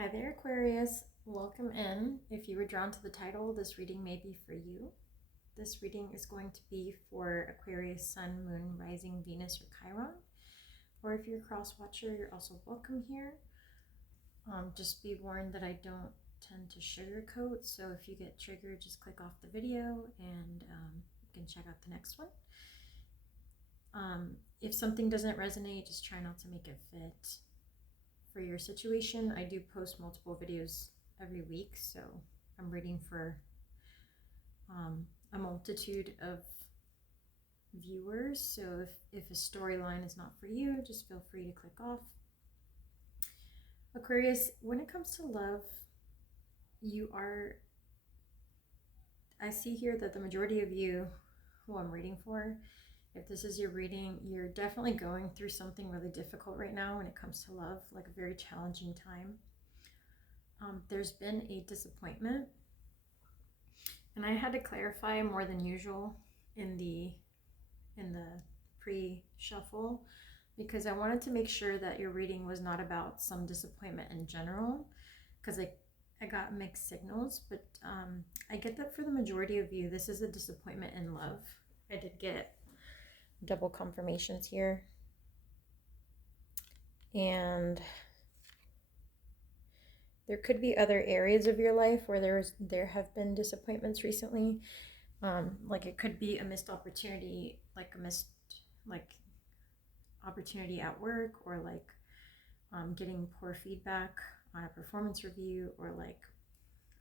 Hi there, Aquarius. Welcome in. If you were drawn to the title, this reading may be for you. This reading is going to be for Aquarius, Sun, Moon, Rising, Venus, or Chiron. Or if you're a cross watcher, you're also welcome here. Just be warned that I don't tend to sugarcoat, so if you get triggered, just click off the video and you can check out the next one. If something doesn't resonate, just try not to make it fit for your situation. I do post multiple videos every week, so I'm reading for a multitude of viewers. So if a storyline is not for you, just feel free to click off. Aquarius, when it comes to love, I see here that the majority of you who I'm reading for, if this is your reading, you're definitely going through something really difficult right now when it comes to love, like a very challenging time. There's been a disappointment, and I had to clarify more than usual in the pre-shuffle, because I wanted to make sure that your reading was not about some disappointment in general, because I got mixed signals, but I get that for the majority of you, this is a disappointment in love. I did get double confirmations here. And there could be other areas of your life where there have been disappointments recently. Like it could be a missed opportunity, like a missed opportunity at work, or like getting poor feedback on a performance review, or like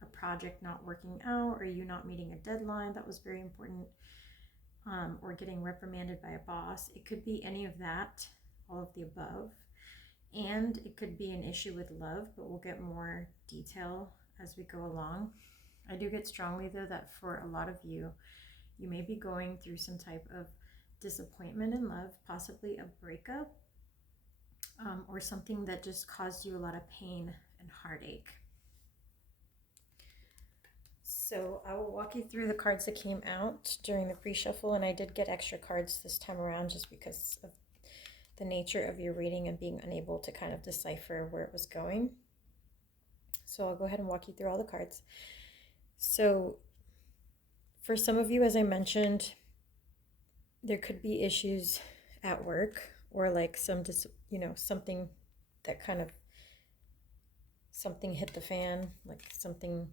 a project not working out, or you not meeting a deadline that was very important, or getting reprimanded by a boss. It could be any of that, all of the above. And it could be an issue with love, but we'll get more detail as we go along. I do get strongly though that for a lot of you, you may be going through some type of disappointment in love, possibly a breakup, or something that just caused you a lot of pain and heartache. So I will walk you through the cards that came out during the pre-shuffle, and I did get extra cards this time around just because of the nature of your reading and being unable to kind of decipher where it was going. So I'll go ahead and walk you through all the cards. So for some of you, as I mentioned, there could be issues at work, or like something that kind of, something hit the fan, like something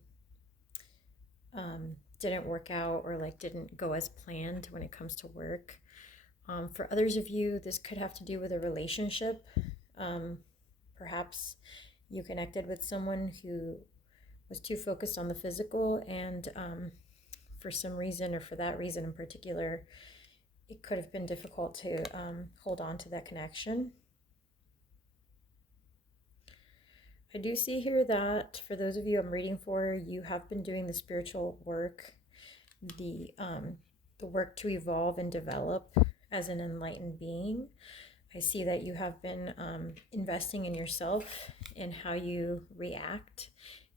didn't work out, or like didn't go as planned when it comes to work. For others of you, this could have to do with a relationship. Perhaps you connected with someone who was too focused on the physical, and for some reason, or for that reason in particular, it could have been difficult to hold on to that connection. I do see here that for those of you I'm reading for, you have been doing the spiritual work, the work to evolve and develop as an enlightened being. I see that you have been investing in yourself, in how you react,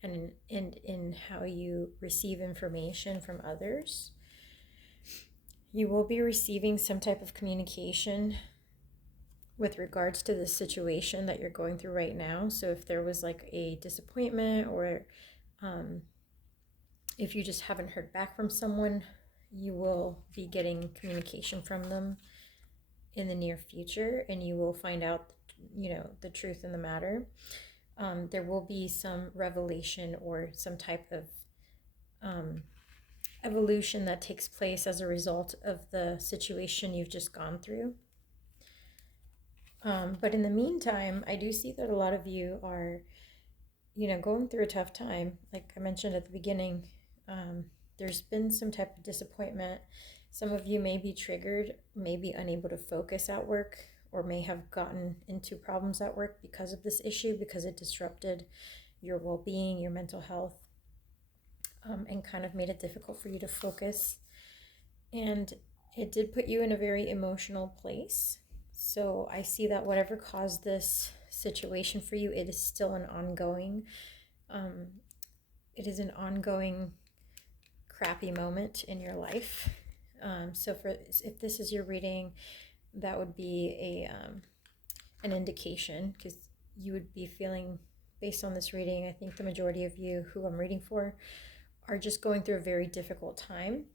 and in how you receive information from others. You will be receiving some type of communication with regards to the situation that you're going through right now. So if there was like a disappointment, or if you just haven't heard back from someone, you will be getting communication from them in the near future, and you will find out, the truth in the matter. There will be some revelation or some type of evolution that takes place as a result of the situation you've just gone through. But in the meantime, I do see that a lot of you are, going through a tough time. Like I mentioned at the beginning, there's been some type of disappointment. Some of you may be triggered, may be unable to focus at work, or may have gotten into problems at work because of this issue, because it disrupted your well-being, your mental health, and kind of made it difficult for you to focus. And it did put you in a very emotional place. So I see that whatever caused this situation for you, it is still an ongoing, crappy moment in your life. So if this is your reading, that would be an indication, because you would be feeling based on this reading, I think the majority of you who I'm reading for are just going through a very difficult time,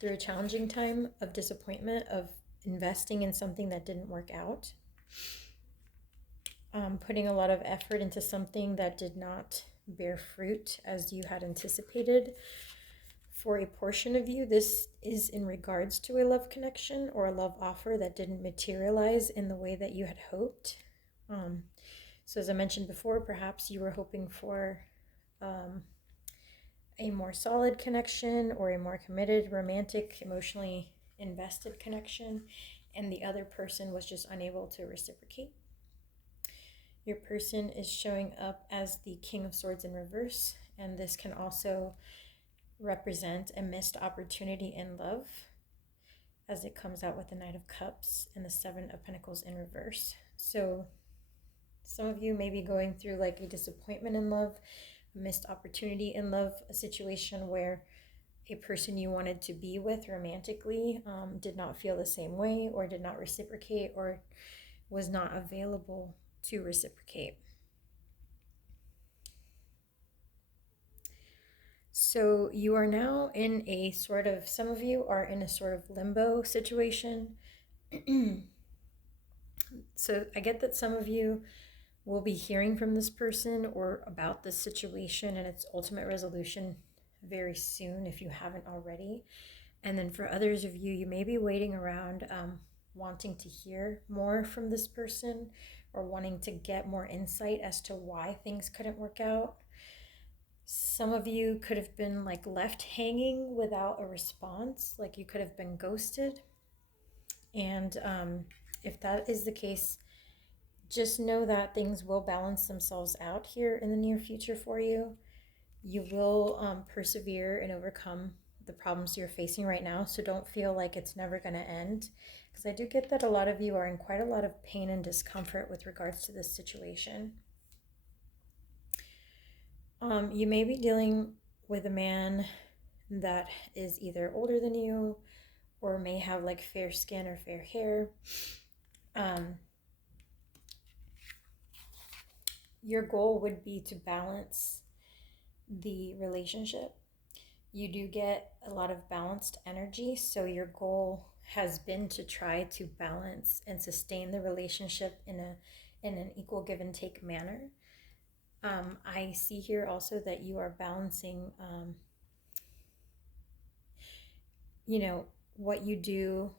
through a challenging time of disappointment, of investing in something that didn't work out, putting a lot of effort into something that did not bear fruit as you had anticipated. For a portion of you, this is in regards to a love connection or a love offer that didn't materialize in the way that you had hoped. So as I mentioned before, perhaps you were hoping for a more solid connection or a more committed, romantic, emotionally invested connection, and the other person was just unable to reciprocate. Your person is showing up as the King of Swords in reverse, and this can also represent a missed opportunity in love, as it comes out with the Knight of Cups and the Seven of Pentacles in reverse. So some of you may be going through like a disappointment in love, a missed opportunity in love, a situation where a person you wanted to be with romantically did not feel the same way, or did not reciprocate, or was not available to reciprocate. So you are now in a sort of, some of you are in a sort of limbo situation. So I get that some of you will be hearing from this person or about this situation and its ultimate resolution very soon if you haven't already. And then for others of you, you may be waiting around wanting to hear more from this person, or wanting to get more insight as to why things couldn't work out. Some of you could have been like left hanging without a response, like you could have been ghosted. And if that is the case, just know that things will balance themselves out here in the near future for you. You will persevere and overcome the problems you're facing right now. So don't feel like it's never going to end. Because I do get that a lot of you are in quite a lot of pain and discomfort with regards to this situation. You may be dealing with a man that is either older than you, or may have like fair skin or fair hair. Your goal would be to balance the relationship. You do get a lot of balanced energy, so your goal has been to try to balance and sustain the relationship in an equal give and take manner. I see here also that you are balancing, what you do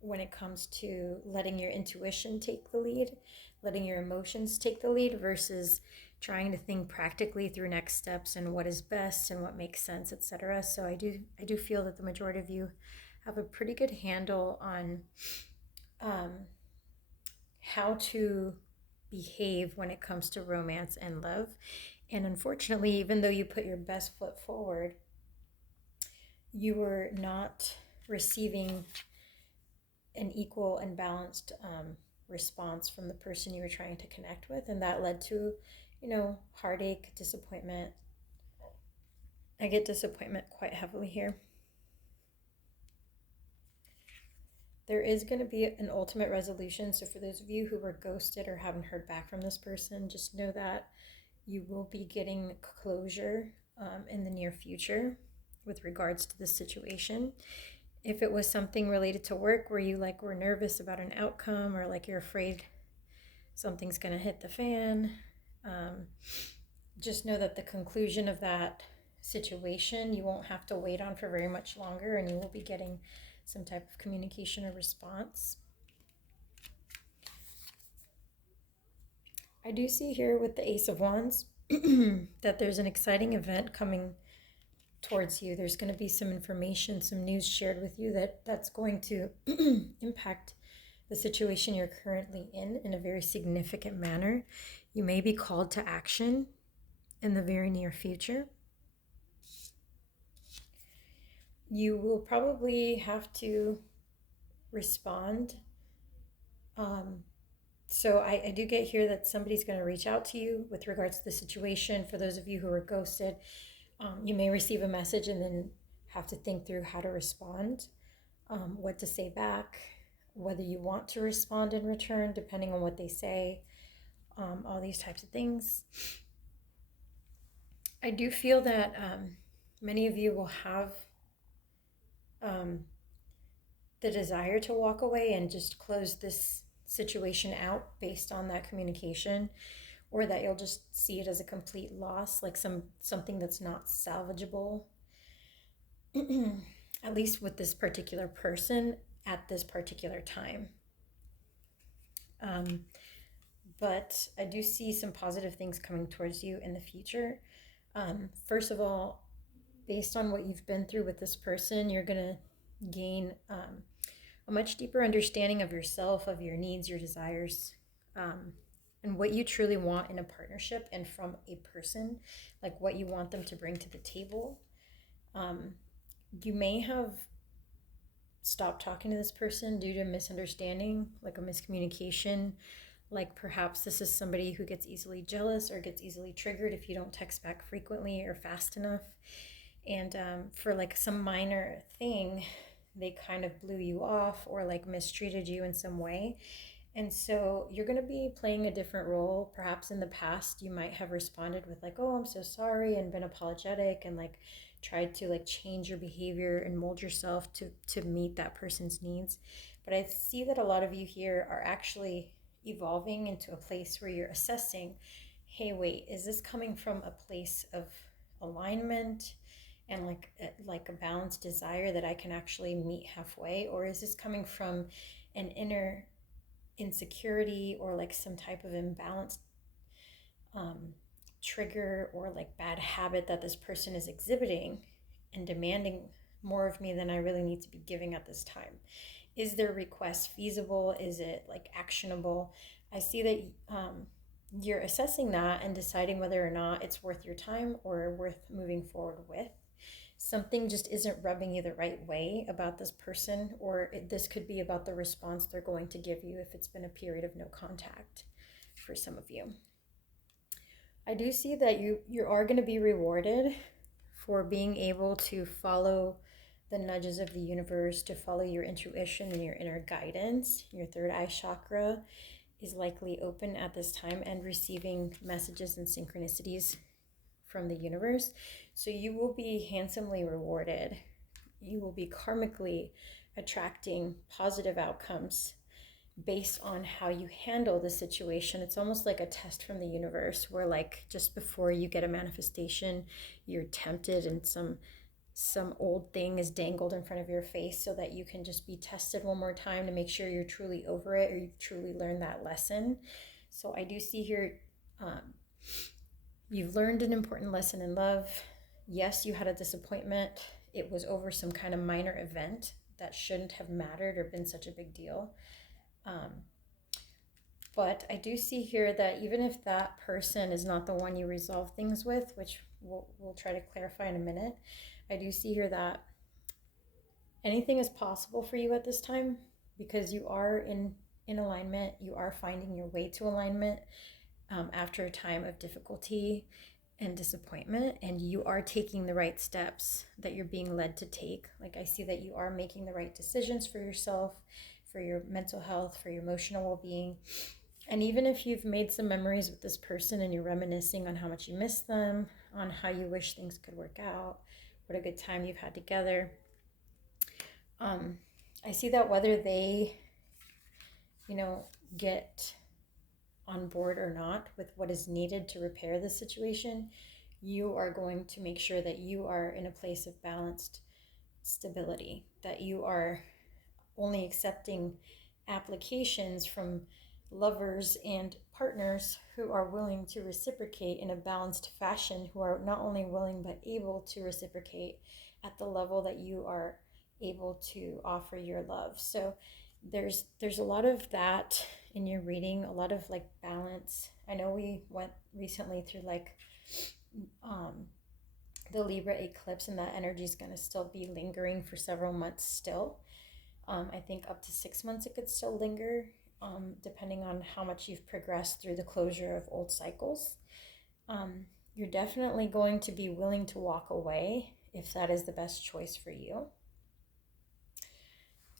when it comes to letting your intuition take the lead, letting your emotions take the lead, versus trying to think practically through next steps and what is best and what makes sense, etc. So I do feel that the majority of you have a pretty good handle on how to behave when it comes to romance and love. And unfortunately, even though you put your best foot forward, you were not receiving an equal and balanced response from the person you were trying to connect with, and that led to heartache, disappointment. I get disappointment quite heavily here. There is going to be an ultimate resolution. So for those of you who were ghosted or haven't heard back from this person, just know that you will be getting closure in the near future with regards to this situation. If it was something related to work where you were nervous about an outcome, or you're afraid something's going to hit the fan, just know that the conclusion of that situation you won't have to wait on for very much longer, and you will be getting some type of communication or response. I do see here with the Ace of Wands that there's an exciting event coming towards you. There's going to be some information, some news shared with you that's going to impact the situation you're currently in a very significant manner. You may be called to action in the very near future. You will probably have to respond. So I do get here that somebody's going to reach out to you with regards to the situation. For those of you who are ghosted, you may receive a message and then have to think through how to respond, what to say back, whether you want to respond in return, depending on what they say. all these types of things. I do feel that many of you will have the desire to walk away and just close this situation out based on that communication, or that you'll just see it as a complete loss, like something that's not salvageable, at least with this particular person at this particular time. But I do see some positive things coming towards you in the future. First of all, based on what you've been through with this person, you're going to gain a much deeper understanding of yourself, of your needs, your desires, and what you truly want in a partnership and from a person, like what you want them to bring to the table. You may have stopped talking to this person due to misunderstanding, like a miscommunication. Like perhaps this is somebody who gets easily jealous or gets easily triggered if you don't text back frequently or fast enough. And for like some minor thing, they kind of blew you off or like mistreated you in some way. And so you're going to be playing a different role. Perhaps in the past, you might have responded with like, oh, I'm so sorry, and been apologetic and like tried to like change your behavior and mold yourself to meet that person's needs. But I see that a lot of you here are actually evolving into a place where you're assessing, hey, wait, is this coming from a place of alignment and like a balanced desire that I can actually meet halfway, or is this coming from an inner insecurity or like some type of imbalanced trigger or like bad habit that this person is exhibiting and demanding more of me than I really need to be giving at this time? Is their request feasible? Is it like actionable? I see that you're assessing that and deciding whether or not it's worth your time or worth moving forward with. Something just isn't rubbing you the right way about this person, or this could be about the response they're going to give you if it's been a period of no contact for some of you. I do see that you are going to be rewarded for being able to follow the nudges of the universe, to follow your intuition and your inner guidance. Your third eye chakra is likely open at this time and receiving messages and synchronicities from the universe. So you will be handsomely rewarded. You will be karmically attracting positive outcomes based on how you handle the situation. It's almost like a test from the universe where like just before you get a manifestation, you're tempted and some old thing is dangled in front of your face so that you can just be tested one more time to make sure you're truly over it or you've truly learned that lesson. So I do see here you've learned an important lesson in love. Yes, you had a disappointment. It was over some kind of minor event that shouldn't have mattered or been such a big deal. But I do see here that even if that person is not the one you resolve things with, which we'll try to clarify in a minute, I do see here that anything is possible for you at this time because you are in alignment. You are finding your way to alignment after a time of difficulty and disappointment, and you are taking the right steps that you're being led to take. Like I see that you are making the right decisions for yourself, for your mental health, for your emotional well-being. And even if you've made some memories with this person and you're reminiscing on how much you miss them, on how you wish things could work out, what a good time you've had together, I see that whether they, get on board or not with what is needed to repair the situation, you are going to make sure that you are in a place of balanced stability, that you are only accepting applications from lovers and partners who are willing to reciprocate in a balanced fashion, who are not only willing but able to reciprocate at the level that you are able to offer your love. So there's a lot of that in your reading, a lot of like balance. I know we went recently through like the Libra eclipse, and that energy is going to still be lingering for several months still. I think up to 6 months it could still linger, depending on how much you've progressed through the closure of old cycles. You're definitely going to be willing to walk away if that is the best choice for you.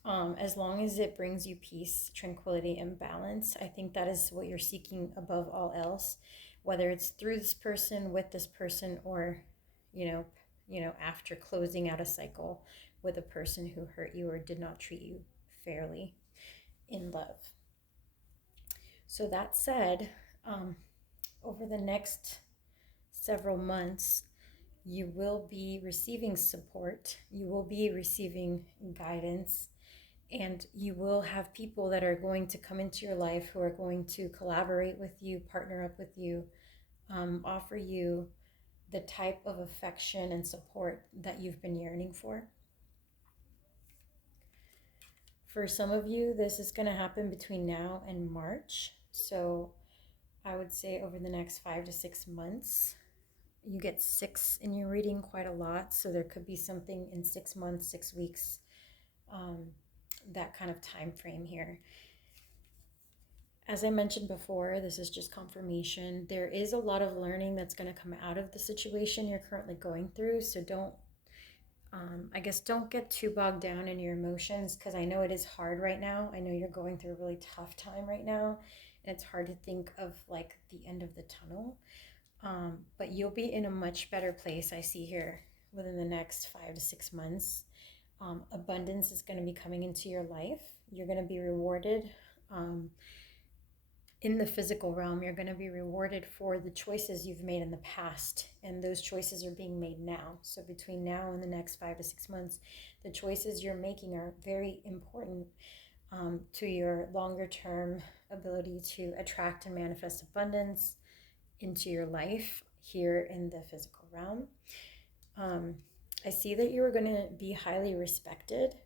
As long as it brings you peace, tranquility, and balance, I think that is what you're seeking above all else, whether it's through this person, with this person, or, you know, after closing out a cycle with a person who hurt you or did not treat you fairly in love. So that said, over the next several months, you will be receiving support, you will be receiving guidance, and you will have people that are going to come into your life who are going to collaborate with you, partner up with you, offer you the type of affection and support that you've been yearning for. For some of you, this is going to happen between now and March. So I would say over the next 5 to 6 months. You get 6 in your reading quite a lot. So there could be something in 6 months, 6 weeks, that kind of time frame here. As I mentioned before, this is just confirmation. There is a lot of learning that's going to come out of the situation you're currently going through. So don't get too bogged down in your emotions, because I know it is hard right now. I know you're going through a really tough time right now, and it's hard to think of like the end of the tunnel. But you'll be in a much better place, I see here, within the next 5 to 6 months. Abundance is going to be coming into your life. You're going to be rewarded. In the physical realm, you're going to be rewarded for the choices you've made in the past, and those choices are being made now. So between now and the next 5 to 6 months, the choices you're making are very important to your longer term ability to attract and manifest abundance into your life here in the physical realm. I see that you're going to be highly respected.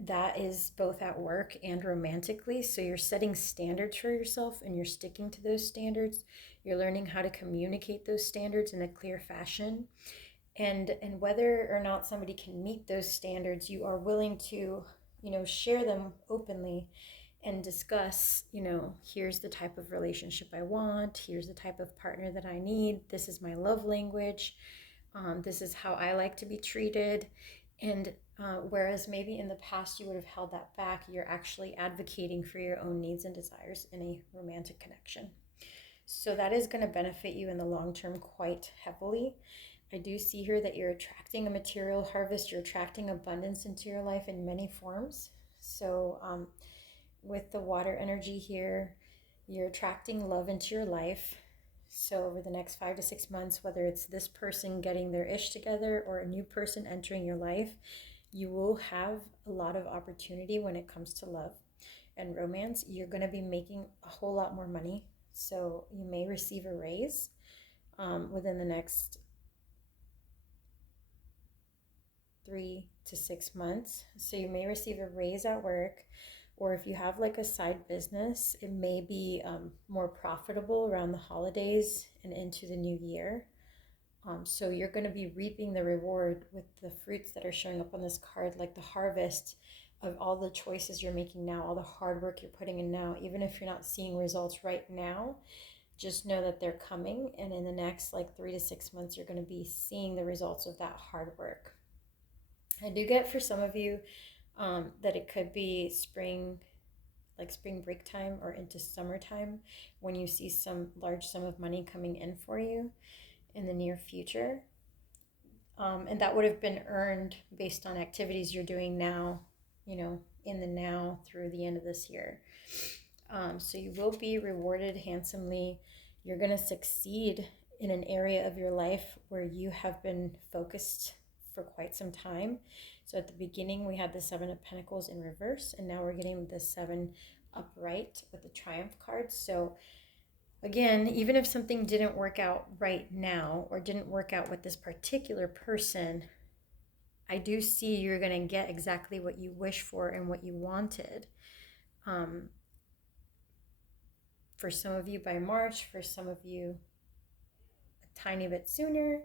That is both at work and romantically. So you're setting standards for yourself and you're sticking to those standards. You're learning how to communicate those standards in a clear fashion. And whether or not somebody can meet those standards, you are willing to, share them openly and discuss, here's the type of relationship I want. Here's the type of partner that I need. This is my love language. This is how I like to be treated. And whereas maybe in the past you would have held that back, you're actually advocating for your own needs and desires in a romantic connection. So that is going to benefit you in the long term quite heavily. I do see here that you're attracting a material harvest. You're attracting abundance into your life in many forms. So with the water energy here, you're attracting love into your life. So over the next 5 to 6 months, whether it's this person getting their ish together or a new person entering your life, you will have a lot of opportunity when it comes to love and romance. You're going to be making a whole lot more money. So you may receive a raise within the next 3 to 6 months. So you may receive a raise at work, or if you have like a side business, it may be more profitable around the holidays and into the new year. So you're going to be reaping the reward with the fruits that are showing up on this card, like the harvest of all the choices you're making now, all the hard work you're putting in now. Even if you're not seeing results right now, just know that they're coming. And in the next 3 to 6 months, you're going to be seeing the results of that hard work. I do get for some of you that it could be spring break time or into summertime when you see some large sum of money coming in for you in the near future. And that would have been earned based on activities you're doing now, in the now through the end of this year. So you will be rewarded handsomely. You're going to succeed in an area of your life where you have been focused for quite some time. So at the beginning, we had the 7 of Pentacles in reverse, and now we're getting the 7 upright with the Triumph card. So again, even if something didn't work out right now or didn't work out with this particular person, I do see you're going to get exactly what you wish for and what you wanted. For some of you by March, for some of you a tiny bit sooner,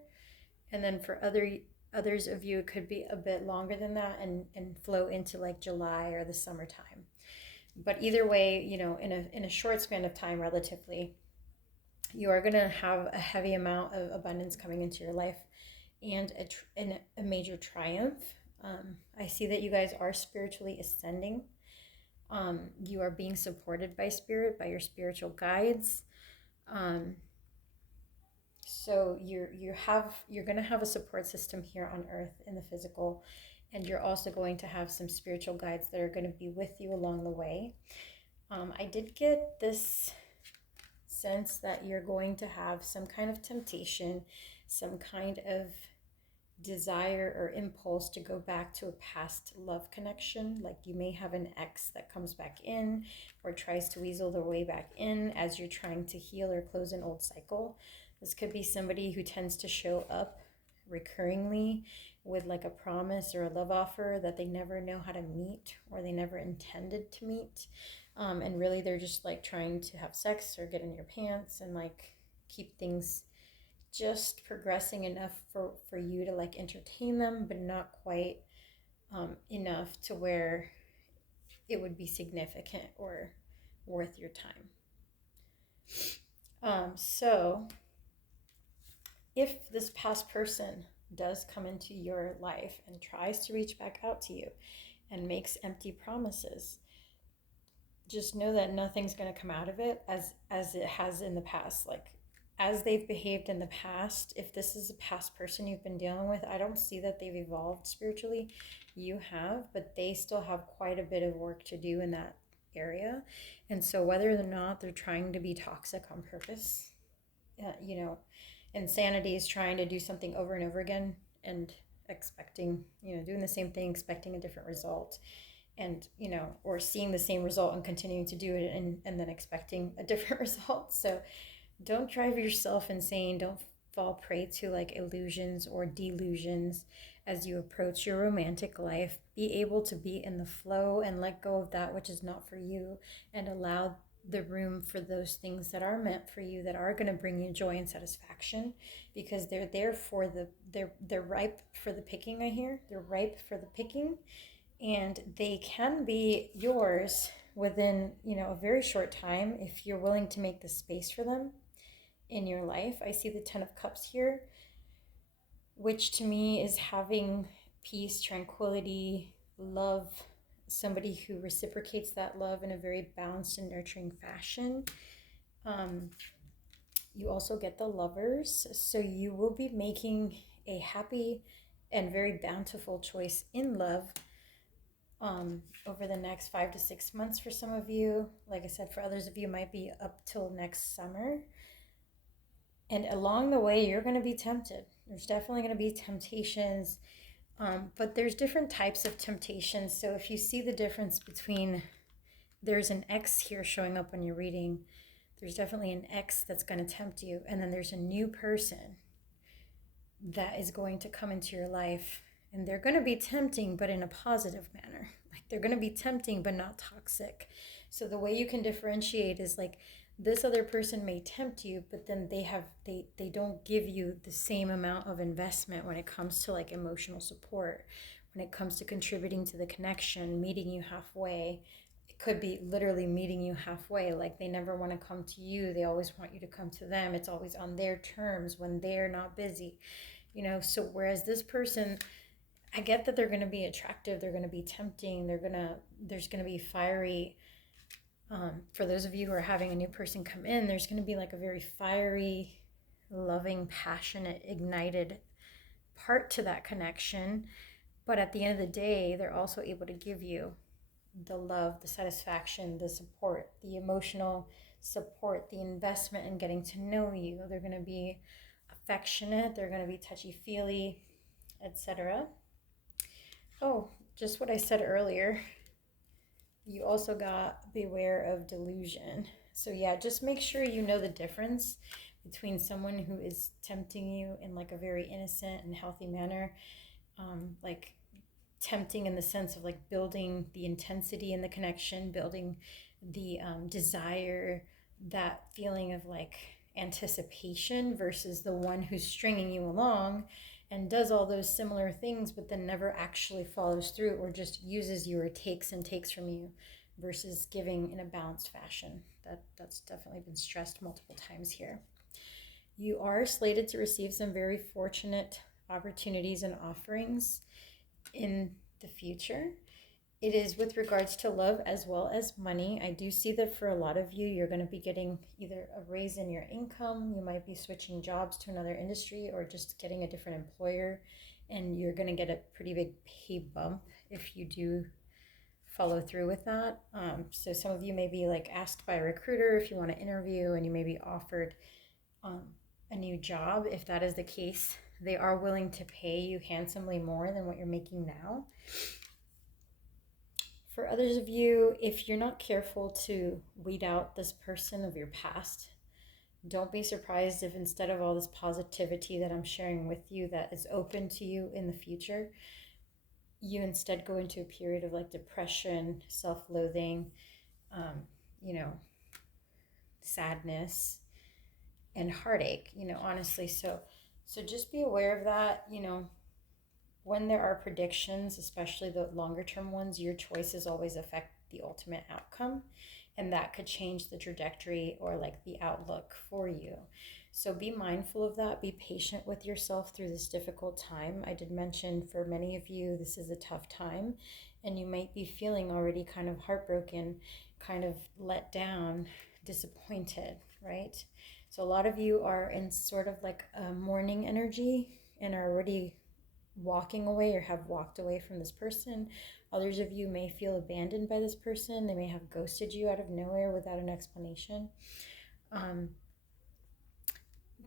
and then for others of you, it could be a bit longer than that and flow into July or the summertime. But either way, in a short span of time, relatively, you are going to have a heavy amount of abundance coming into your life and a major triumph. I see that you guys are spiritually ascending. You are being supported by spirit, by your spiritual guides. So you're going to have a support system here on earth in the physical, and you're also going to have some spiritual guides that are going to be with you along the way. I did get this sense that you're going to have some kind of temptation, some kind of desire or impulse to go back to a past love connection. Like you may have an ex that comes back in or tries to weasel their way back in as you're trying to heal or close an old cycle. This could be somebody who tends to show up recurringly with like a promise or a love offer that they never know how to meet or they never intended to meet. And really they're just like trying to have sex or get in your pants and like keep things just progressing enough for you to like entertain them, but not quite enough to where it would be significant or worth your time. So if this past person does come into your life and tries to reach back out to you and makes empty promises, just know that nothing's going to come out of it as it has in the past. Like as they've behaved in the past, if this is a past person you've been dealing with, I don't see that they've evolved spiritually. You have, but they still have quite a bit of work to do in that area. And so whether or not they're trying to be toxic on purpose, insanity is trying to do something over and over again and expecting, doing the same thing, expecting a different result. And, or seeing the same result and continuing to do it and then expecting a different result. So don't drive yourself insane. Don't fall prey to like illusions or delusions as you approach your romantic life. Be able to be in the flow and let go of that which is not for you and allow the room for those things that are meant for you, that are going to bring you joy and satisfaction, because they're there for they're ripe for the picking. I hear they're ripe for the picking, and they can be yours within a very short time if you're willing to make the space for them in your life. I see the 10 of Cups here, which to me is having peace, tranquility, love, somebody who reciprocates that love in a very balanced and nurturing fashion. You also get the Lovers, so you will be making a happy and very bountiful choice in love over the next 5 to 6 months for some of you. Like I said, for others of you, might be up till next summer. And along the way, you're going to be tempted. There's definitely going to be temptations, but there's different types of temptations. So if you see the difference between, there's an ex here showing up when you're reading, there's definitely an ex that's going to tempt you. And then there's a new person that is going to come into your life. And they're going to be tempting, but in a positive manner. Like they're going to be tempting, but not toxic. So the way you can differentiate is like, this other person may tempt you, but then they don't give you the same amount of investment when it comes to like emotional support, when it comes to contributing to the connection, meeting you halfway. It could be literally meeting you halfway. Like they never want to come to you. They always want you to come to them. It's always on their terms when they're not busy, So whereas this person, I get that they're going to be attractive. They're going to be tempting. There's going to be fiery. For those of you who are having a new person come in, there's going to be like a very fiery, loving, passionate, ignited part to that connection. But at the end of the day, they're also able to give you the love, the satisfaction, the support, the emotional support, the investment in getting to know you. They're going to be affectionate. They're going to be touchy-feely, etc. Oh, just what I said earlier. You also got beware of delusion. So yeah, just make sure you know the difference between someone who is tempting you in like a very innocent and healthy manner, like tempting in the sense of like building the intensity in the connection, building the desire, that feeling of like anticipation, versus the one who's stringing you along and does all those similar things, but then never actually follows through or just uses you or takes from you, versus giving in a balanced fashion. That's definitely been stressed multiple times here. You are slated to receive some very fortunate opportunities and offerings in the future. It is with regards to love as well as money. I do see that for a lot of you, you're going to be getting either a raise in your income, you might be switching jobs to another industry, or just getting a different employer, and you're going to get a pretty big pay bump if you do follow through with that. So some of you may be like asked by a recruiter if you want to interview, and you may be offered um, a new job. If that is the case, they are willing to pay you handsomely more than what you're making now. For others of you, if you're not careful to weed out this person of your past, don't be surprised if instead of all this positivity that I'm sharing with you that is open to you in the future, you instead go into a period of like depression, self-loathing, um, you know, sadness, and heartache, honestly. So just be aware of that, when there are predictions, especially the longer term ones, your choices always affect the ultimate outcome, and that could change the trajectory or like the outlook for you. So be mindful of that. Be patient with yourself through this difficult time. I did mention for many of you, this is a tough time, and you might be feeling already kind of heartbroken, kind of let down, disappointed, right? So a lot of you are in sort of like a mourning energy and are already walking away or have walked away from this person. Others of you may feel abandoned by this person. They may have ghosted you out of nowhere without an explanation.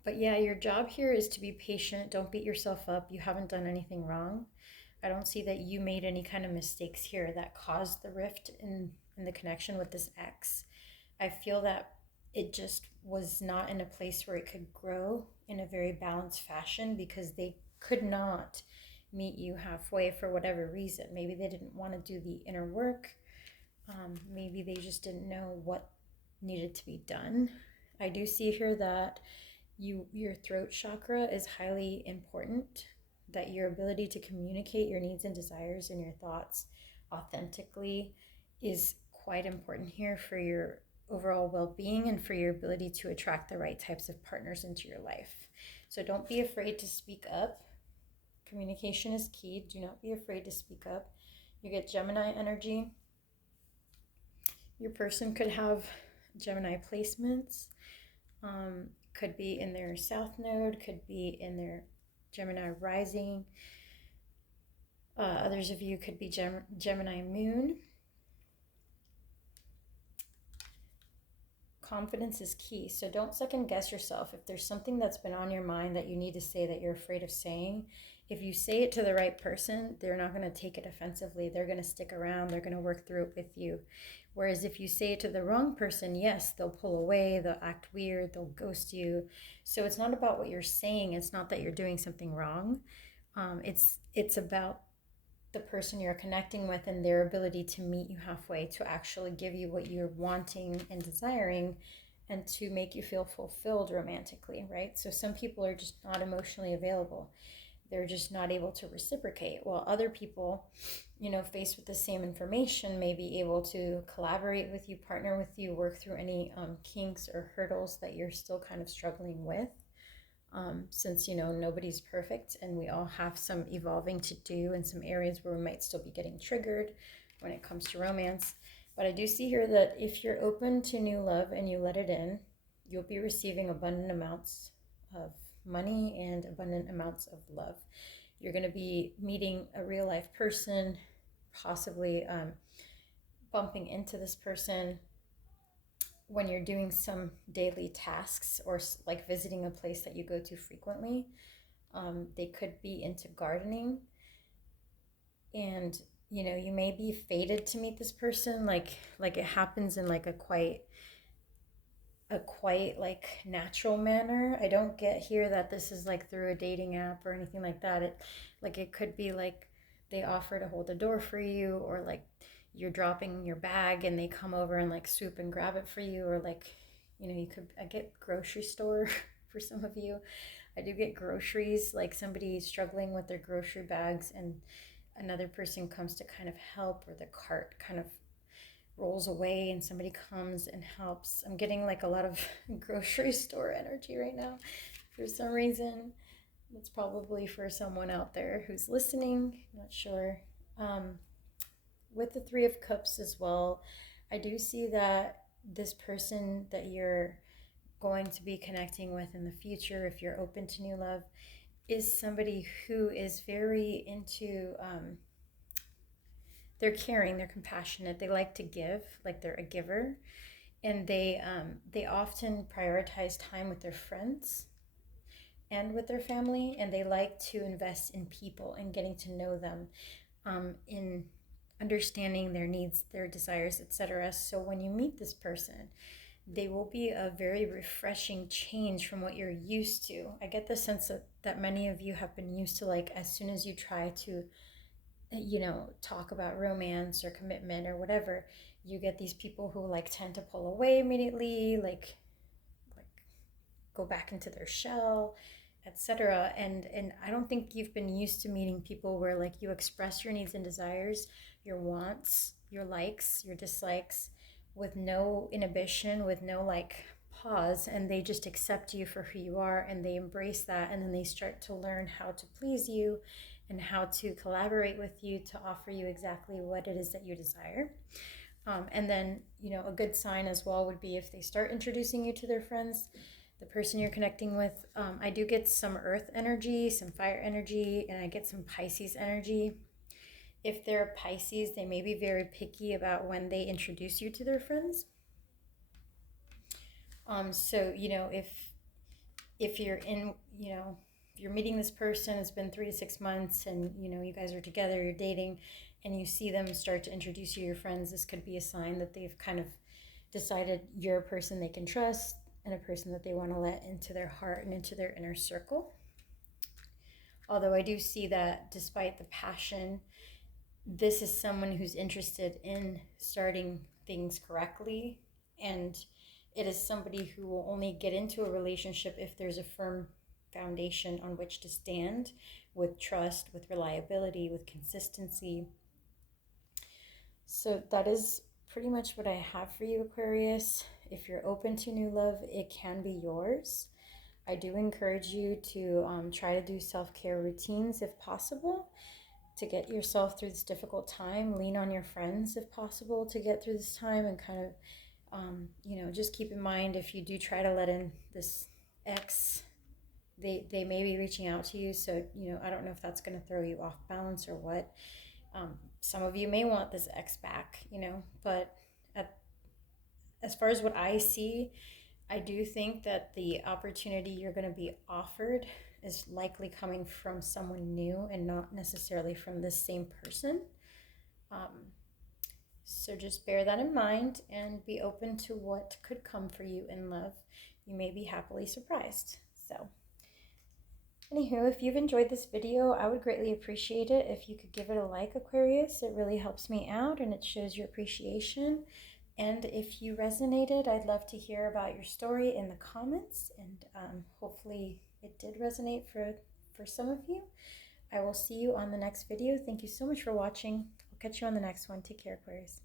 But yeah, your job here is to be patient. Don't beat yourself up. You haven't done anything wrong. I don't see that you made any kind of mistakes here that caused the rift in the connection with this ex. I feel that it just was not in a place where it could grow in a very balanced fashion because they could not meet you halfway for whatever reason. Maybe they didn't want to do the inner work. Maybe they just didn't know what needed to be done. I do see here that your throat chakra is highly important, that your ability to communicate your needs and desires and your thoughts authentically is quite important here for your overall well-being and for your ability to attract the right types of partners into your life. So don't be afraid to speak up. Communication is key. Do not be afraid to speak up. You get Gemini energy. Your person could have Gemini placements. Could be in their South Node, could be in their Gemini rising. Others of you could be Gemini Moon. Confidence is key. So don't second guess yourself. If there's something that's been on your mind that you need to say that you're afraid of saying, if you say it to the right person, they're not going to take it offensively. They're going to stick around. They're going to work through it with you. Whereas if you say it to the wrong person, yes, they'll pull away, they'll act weird, they'll ghost you. So it's not about what you're saying. It's not that you're doing something wrong. It's about the person you're connecting with and their ability to meet you halfway, to actually give you what you're wanting and desiring, and to make you feel fulfilled romantically, right? So some people are just not emotionally available. They're just not able to reciprocate, while other people, faced with the same information, may be able to collaborate with you, partner with you, work through any kinks or hurdles that you're still kind of struggling with. Since nobody's perfect and we all have some evolving to do in some areas where we might still be getting triggered when it comes to romance. But I do see here that if you're open to new love and you let it in, you'll be receiving abundant amounts of money and abundant amounts of love. You're going to be meeting a real life person, possibly bumping into this person when you're doing some daily tasks or like visiting a place that you go to frequently. They could be into gardening, and you may be fated to meet this person, like it happens in like a quite like natural manner. I don't get here that this is like through a dating app or anything like that. It could be like they offer to hold the door for you, or like you're dropping your bag and they come over and like swoop and grab it for you, or like I get grocery store for some of you. I do get groceries, like somebody struggling with their grocery bags and another person comes to kind of help, or the cart kind of rolls away and somebody comes and helps. I'm getting like a lot of grocery store energy right now for some reason. That's probably for someone out there who's listening, not sure. Um, with the Three of Cups as well, I do see that this person that you're going to be connecting with in the future, if you're open to new love, is somebody who is very into, they're caring, they're compassionate, they like to give, like they're a giver, and they often prioritize time with their friends and with their family, and they like to invest in people and getting to know them, in understanding their needs, their desires, etc. So when you meet this person, they will be a very refreshing change from what you're used to. I get the sense that many of you have been used to, like, as soon as you try to, talk about romance or commitment or whatever, you get these people who like tend to pull away immediately, like go back into their shell, etc. And I don't think you've been used to meeting people where like you express your needs and desires, your wants, your likes, your dislikes, with no inhibition, with no like pause, and they just accept you for who you are and they embrace that, and then they start to learn how to please you and how to collaborate with you to offer you exactly what it is that you desire. And then, a good sign as well would be if they start introducing you to their friends, the person you're connecting with. I do get some earth energy, some fire energy, and I get some Pisces energy. If they're Pisces, they may be very picky about when they introduce you to their friends. So, if you're in, if you're meeting this person, it's been 3 to 6 months, and you guys are together, you're dating, and you see them start to introduce you to your friends, this could be a sign that they've kind of decided you're a person they can trust and a person that they want to let into their heart and into their inner circle. Although I do see that despite the passion, this is someone who's interested in starting things correctly, and it is somebody who will only get into a relationship if there's a firm foundation on which to stand, with trust, with reliability, with consistency. So that is pretty much what I have for you, Aquarius. If you're open to new love, it can be yours. I do encourage you to try to do self-care routines if possible to get yourself through this difficult time. Lean on your friends if possible to get through this time, and kind of just keep in mind, if you do try to let in this ex, they may be reaching out to you. So I don't know if that's going to throw you off balance or what. Some of you may want this ex back, but as far as what I see, I do think that the opportunity you're going to be offered is likely coming from someone new and not necessarily from the same person. So just bear that in mind and be open to what could come for you in love. You may be happily surprised. So anywho, if you've enjoyed this video, I would greatly appreciate it if you could give it a like, Aquarius. It really helps me out and it shows your appreciation. And if you resonated, I'd love to hear about your story in the comments, and hopefully it did resonate for some of you. I will see you on the next video. Thank you so much for watching. I'll catch you on the next one. Take care, Aquarius.